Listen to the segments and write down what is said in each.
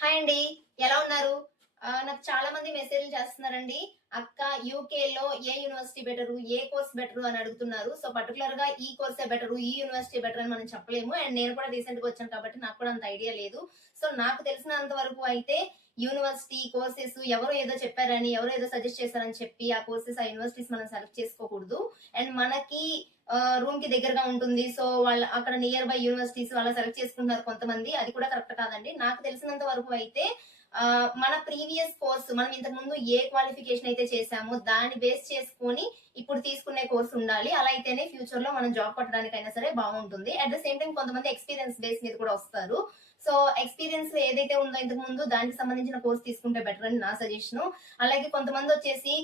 Hi అండి. ఎలా ఉన్నారు? నాకు చాలా మంది మెసేజ్‌లు చేస్తున్నారండి. అక్క యూకేలో ఏ యూనివర్సిటీ బెటరు? ఏ కోర్స్ బెటరు? అని అడుగుతున్నారు. సో, పర్టిక్యులర్‌గా ఈ కోర్సే బెటరు, ఈ యూనివర్సిటీ బెటర్ అని మనం చెప్పలేము. అండ్ నేను కూడా రీసెంట్‌గా వచ్చాను కాబట్టి నాకు కూడా అంత ఐడియా లేదు. సో, నాకు తెలిసినంత వరకు అయితే యూనివర్సిటీ, కోర్సెస్ ఎవరో ఏదో చెప్పారని, ఎవరో ఏదో సజెస్ట్ చేశారని చెప్పి ఆ కోర్సెస్, ఆ యూనివర్సిటీస్ మనం సెలెక్ట్ చేసుకోకూడదు. అండ్ మనకి రూమ్‌కి దగ్గరగా ఉంటుంది. సో, వాళ్ళ అక్కడ నియర్ బై యూనివర్సిటీస్ అలా సెలెక్ట్ చేసుకుంటున్నారు కొంతమంది. అది కూడా కరెక్ట్ కాదండి. నాకు తెలిసినంత వరకు అయితే మన ప్రీవియస్ కోర్స్ మనం ఇంతకుముందు ఏ క్వాలిఫికేషన్ అయితే చేసామో దాన్ని బేస్ చేసుకొని ఇప్పుడు తీసుకునే కోర్స్ ఉండాలి. అలా అయితేనే ఫ్యూచర్ లో మనం జాబ్ కొట్టడానికైనా సరే బాగుంటుంది. అట్ ద సేమ్ టైం కొంతమంది ఎక్స్పీరియన్స్ బేస్ మీద కూడా వస్తారు. సో ఎక్స్పీరియన్స్ ఏదైతే ఉందో ఇంతకు ముందు దానికి సంబంధించిన కోర్స్ తీసుకుంటే బెటర్ అని నా సజెషన్. అలాగే కొంతమంది వచ్చేసి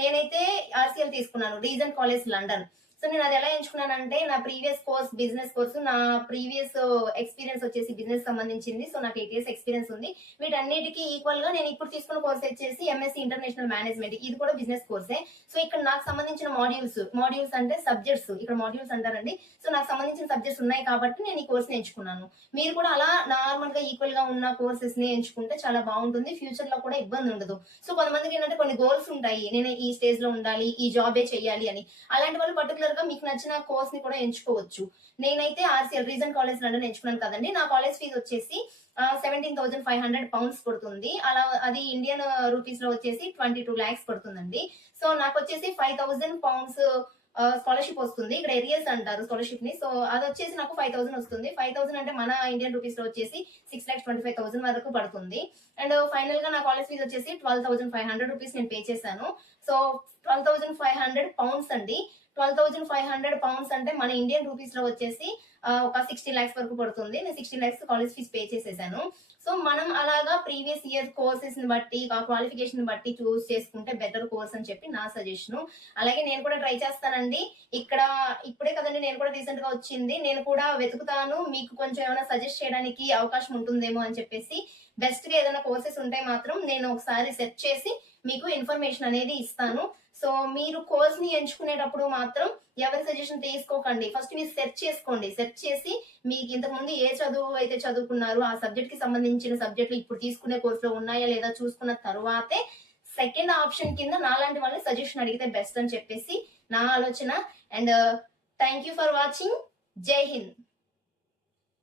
నేనైతే ఆర్సీఎల్ తీసుకున్నాను, రీజన్ కాలేజ్ లండన్. సో నేను అది ఎలా ఎంచుకున్నానంటే నా ప్రీవియస్ కోర్స్ బిజినెస్ కోర్స్, నా ప్రీవియస్ ఎక్స్పీరియన్స్ వచ్చేసి బిజినెస్ సంబంధించింది. సో నాకు 8 years ఎక్స్పీరియన్స్ ఉంది. వీటన్నిటికీ ఈక్వల్ గా నేను ఇప్పుడు తీసుకున్న కోర్స్ వచ్చేసి ఎంఎస్సి ఇంటర్నేషనల్ మేనేజ్మెంట్. ఇది కూడా బిజినెస్ కోర్సే. సో ఇక్కడ నాకు సంబంధించిన మాడ్యూల్స్ అంటే సబ్జెక్ట్స్, ఇక్కడ మాడ్యూల్స్ అంటారండి. సో నాకు సంబంధించిన సబ్జెక్ట్స్ ఉన్నాయి కాబట్టి నేను ఈ కోర్స్ ని ఎంచుకున్నాను. మీరు కూడా అలా నార్మల్ గా ఈక్వల్ గా ఉన్న కోర్సెస్ ని ఎంచుకుంటే చాలా బాగుంటుంది. ఫ్యూచర్ లో కూడా ఇబ్బంది ఉండదు. సో కొంతమందికి ఏంటంటే కొన్ని గోల్స్ ఉంటాయి, నేను ఈ స్టేజ్ లో ఉండాలి, ఈ జాబే చెయ్యాలి అని. అలాంటి వాళ్ళు పర్టికులర్ గా మీకు నచ్చిన కోర్స్ ని కూడా ఎంచుకోవచ్చు. నేనైతే ఆర్సీఎల్ రీజన్ కాలేజ్ లండన్ ఎంచుకున్నాను కదండి. నా కాలేజ్ ఫీజు వచ్చేసి 17,500 pounds పడుతుంది. అలా అది ఇండియన్ రూపీస్ లో వచ్చేసి 22 lakhs పడుతుందండి. సో నాకు వచ్చేసి 5,000 pounds స్కాలర్షిప్ వస్తుంది. ఇక్కడ ఎరియర్స్ అంటారు స్కాలర్షిప్ ని. సో అది వచ్చేసి నాకు 5,000 వస్తుంది. 5,000 అంటే మన ఇండియన్ రూపీస్ లో వచ్చేసి 6,25,000 వరకు పడుతుంది. అండ్ ఫైనల్ గా నా కాలేజ్ ఫీజు వచ్చేసి 12,500 రూపీస్ నేను పే చేశాను. సో 12,500 pounds అండి. 12,500 pounds అంటే మన ఇండియన్ రూపీస్ లో వచ్చేసి ఒక 60 lakhs వరకు పడుతుంది. నేను 60 lakhs కాలేజ్ ఫీజ్ పే చేసేసాను. సో మనం అలాగా ప్రీవియస్ ఇయర్ కోర్సెస్ ని బట్టి, ఆ క్వాలిఫికేషన్ బట్టి చూస్ చేసుకుంటే బెటర్ కోర్స్ అని చెప్పి నా సజెషన్. అలాగే నేను కూడా ట్రై చేస్తానండి. ఇక్కడ ఇప్పుడే కదండి నేను కూడా రీసెంట్ గా వచ్చింది. నేను కూడా వెతుకుతాను, మీకు కొంచెం ఏమైనా సజెస్ట్ చేయడానికి అవకాశం ఉంటుందేమో అని చెప్పేసి. బెస్ట్ గా ఏదైనా కోర్సెస్ ఉంటే మాత్రం నేను ఒకసారి సెర్చ్ చేసి మీకు ఇన్ఫర్మేషన్ అనేది ఇస్తాను. సో మీరు కోర్స్ ని ఎంచుకునేటప్పుడు మాత్రం ఎవరి సజెషన్ తీసుకోకండి. ఫస్ట్ మీరు సెర్చ్ చేసుకోండి. సెర్చ్ చేసి మీకు ఇంతకు ముందు ఏ చదువు అయితే చదువుకున్నారు, ఆ సబ్జెక్ట్ కి సంబంధించిన సబ్జెక్టులు ఇప్పుడు తీసుకునే కోర్సులో ఉన్నాయా లేదా చూసుకున్న తరువాతే సెకండ్ ఆప్షన్ కింద నాలాంటి వాళ్ళని సజెషన్ అడిగితే బెస్ట్ అని చెప్పేసి నా ఆలోచన. And thank you for watching. జై హింద్.